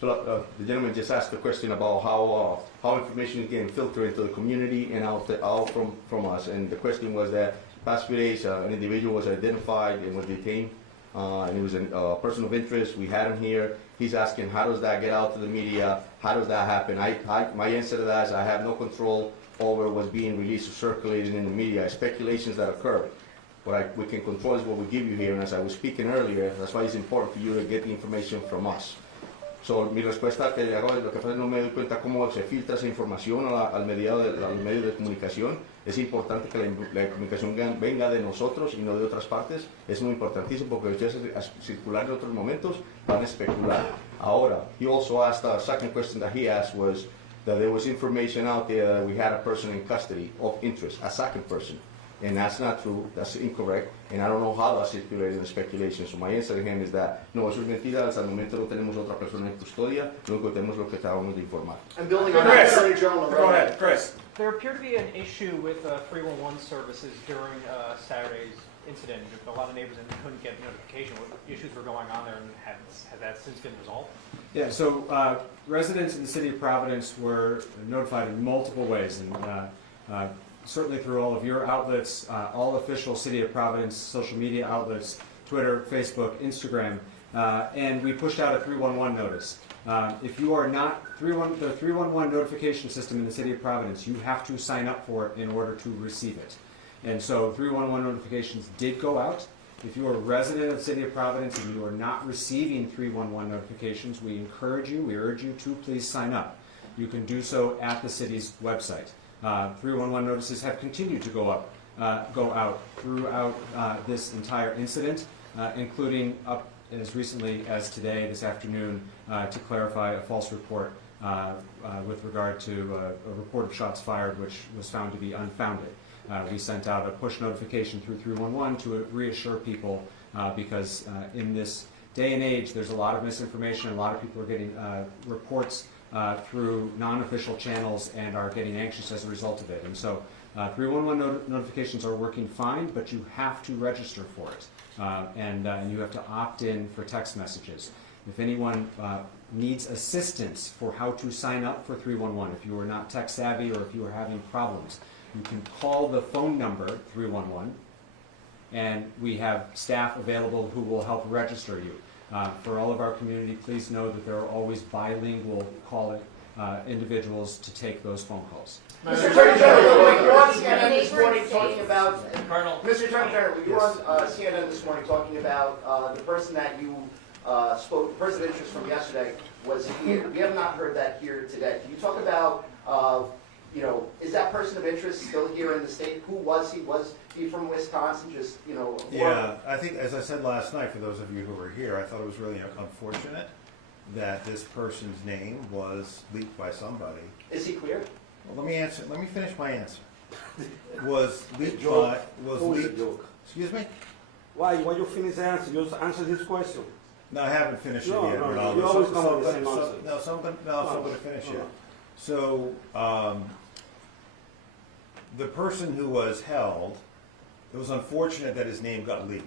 So the gentleman just asked a question about how information is getting filtered into the community and out from us. And the question was that past few days an individual was identified and was detained, and he was a person of interest. We had him here. He's asking, how does that get out to the media? How does that happen? My answer to that is I have no control over what's being released or circulated in the media. Speculations that occur. What we can control is what we give you here, and as I was speaking earlier, that's why it's important for you to get the information from us. So, mi respuesta que le hago es lo que pasa es no me doy cuenta cómo se filtra esa información al medio de comunicación. Es importante que la comunicación venga de nosotros y no de otras partes. Es muy importantísimo porque ustedes a circular en otros momentos van a especular. Ahora, he also asked, the second question that he asked was that there was information out there that we had a person in custody of interest, a second person. And that's not true, that's incorrect, and I don't know how that's circulated in speculation. So my answer to him is that, no, eso es mentira, hasta el momento no tenemos otra persona en custodia, lo único que tenemos es lo que acabamos de informar. And building on that, Go ahead, Chris. There appeared to be an issue with 311 services during Saturday's incident. A lot of neighbors couldn't get notification. What issues were going on there, and has that since been resolved? Yeah, so residents in the city of Providence were notified in multiple ways, and certainly through all of your outlets, all official City of Providence social media outlets, Twitter, Facebook, Instagram, and we pushed out a 311 notice. If you are not, the 311 notification system in the City of Providence, you have to sign up for it in order to receive it. And so 311 notifications did go out. If you are a resident of the City of Providence and you are not receiving 311 notifications, we urge you to please sign up. You can do so at the city's website. 311 notices have continued to go out throughout this entire incident, including up as recently as today, this afternoon, to clarify a false report with regard to a report of shots fired, which was found to be unfounded. We sent out a push notification through 311 to reassure people because in this day and age, there's a lot of misinformation. A lot of people are getting reports through non-official channels and are getting anxious as a result of it. And so 311 notifications are working fine, but you have to register for it. And you have to opt in for text messages. If anyone needs assistance for how to sign up for 311, if you are not tech savvy or if you are having problems, you can call the phone number 311, and we have staff available who will help register you. For all of our community, please know that there are always bilingual individuals to take those phone calls. Mr. Attorney General, you were on CNN this morning talking about, Mr. Attorney General, you were on CNN this morning talking about the person that you spoke, the person of interest from yesterday was here. We have not heard that here today. Can you talk about, is that person of interest still here in the state? Who was he? Was he from Wisconsin? Just, Yeah, I think, as I said last night, for those of you who were here, I thought it was really unfortunate that this person's name was leaked by somebody. Is he clear? Well, let me finish my answer. Was leaked by, excuse me? Why you finish the answer? You answer this question. No, I haven't finished it No, yet. no, Ronaldo. you always come up with the same so, answer. no, so I'm going to finish it. So, the person who was held, it was unfortunate that his name got leaked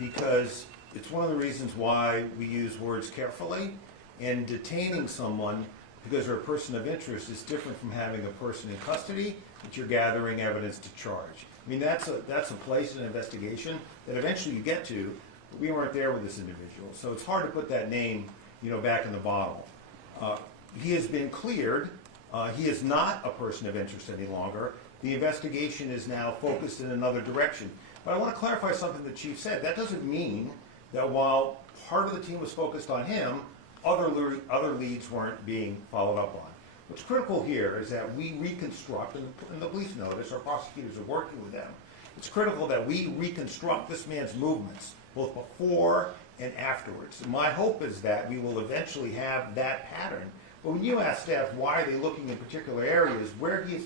because it's one of the reasons why we use words carefully. And detaining someone because they're a person of interest is different from having a person in custody that you're gathering evidence to charge. I mean, that's a place in an investigation that eventually you get to, but we weren't there with this individual. So it's hard to put that name, back in the bottle. He has been cleared. He is not a person of interest any longer. The investigation is now focused in another direction. But I want to clarify something the chief said. That doesn't mean that while part of the team was focused on him, other leads weren't being followed up on. What's critical here is that we reconstruct, and the police notice, our prosecutors are working with them, it's critical that we reconstruct this man's movements, both before and afterwards. And my hope is that we will eventually have that pattern. But when you ask staff why are they looking in particular areas, where he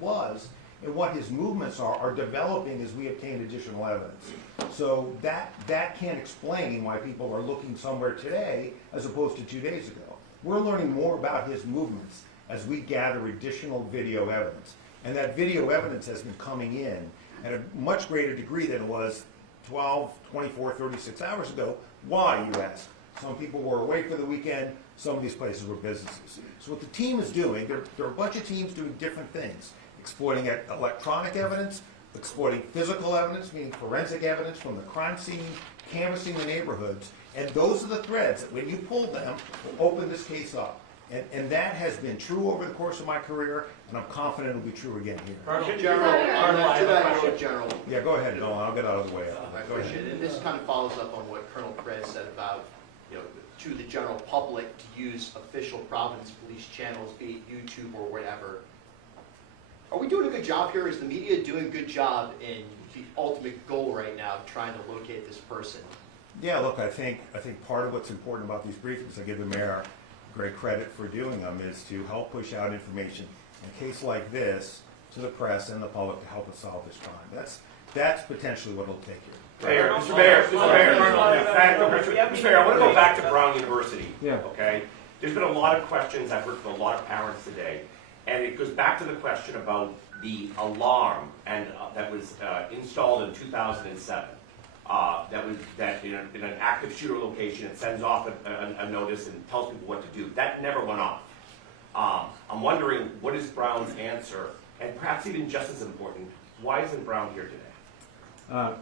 was and what his movements are developing as we obtain additional evidence. So that can't explain why people are looking somewhere today as opposed to 2 days ago. We're learning more about his movements as we gather additional video evidence. And that video evidence has been coming in at a much greater degree than it was 12, 24, 36 hours ago. Why, you ask? Some people were away for the weekend, some of these places were businesses. So what the team is doing, there are a bunch of teams doing different things, exploiting electronic evidence, exploiting physical evidence, meaning forensic evidence from the crime scene, canvassing the neighborhoods, and those are the threads that when you pull them, will open this case up. And that has been true over the course of my career, and I'm confident it'll be true again here. General, to that note, General, Yeah, go ahead, Nolan, I'll get out of the way. I Go ahead. appreciate it. And this kind of follows up on what Colonel Perez said about, to the general public to use official Providence police channels, be it YouTube or whatever. Are we doing a good job here? Is the media doing a good job in the ultimate goal right now of trying to locate this person? Yeah, look, I think part of what's important about these briefings, I give the mayor great credit for doing them, is to help push out information in a case like this to the press and the public to help us solve this crime. That's potentially what it'll take here. Mayor, Mr. Mayor, I want to go back to Brown University. Yeah. Okay? There's been a lot of questions, I've heard from a lot of parents today, and it goes back to the question about the alarm and that was installed in 2007. That in an active shooter location, it sends off a notice and tells people what to do. That never went off. I'm wondering, what is Brown's answer? And perhaps even just as important, why isn't Brown here today?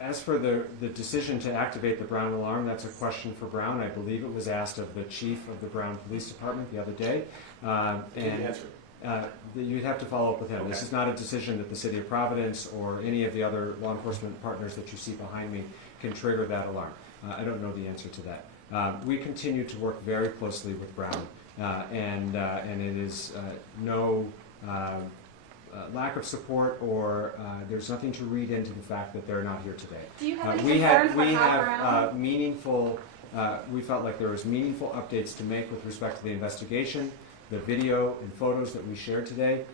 As for the decision to activate the Brown alarm, that's a question for Brown. I believe it was asked of the chief of the Brown Police Department the other day. You'd have to follow up with him. Okay. This is not a decision that the City of Providence or any of the other law enforcement partners that you see behind me can trigger that alarm. I don't know the answer to that. We continue to work very closely with Brown, and it is no lack of support, or there's nothing to read into the fact that they're not here today. Do you have any we concerns have Brown? meaningful. We felt like there was meaningful updates to make with respect to the investigation, the video and photos that we shared today.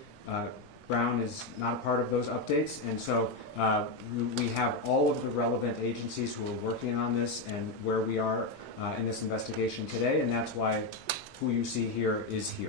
Brown is not a part of those updates, and so we have all of the relevant agencies who are working on this and where we are in this investigation today, and that's why who you see here is here.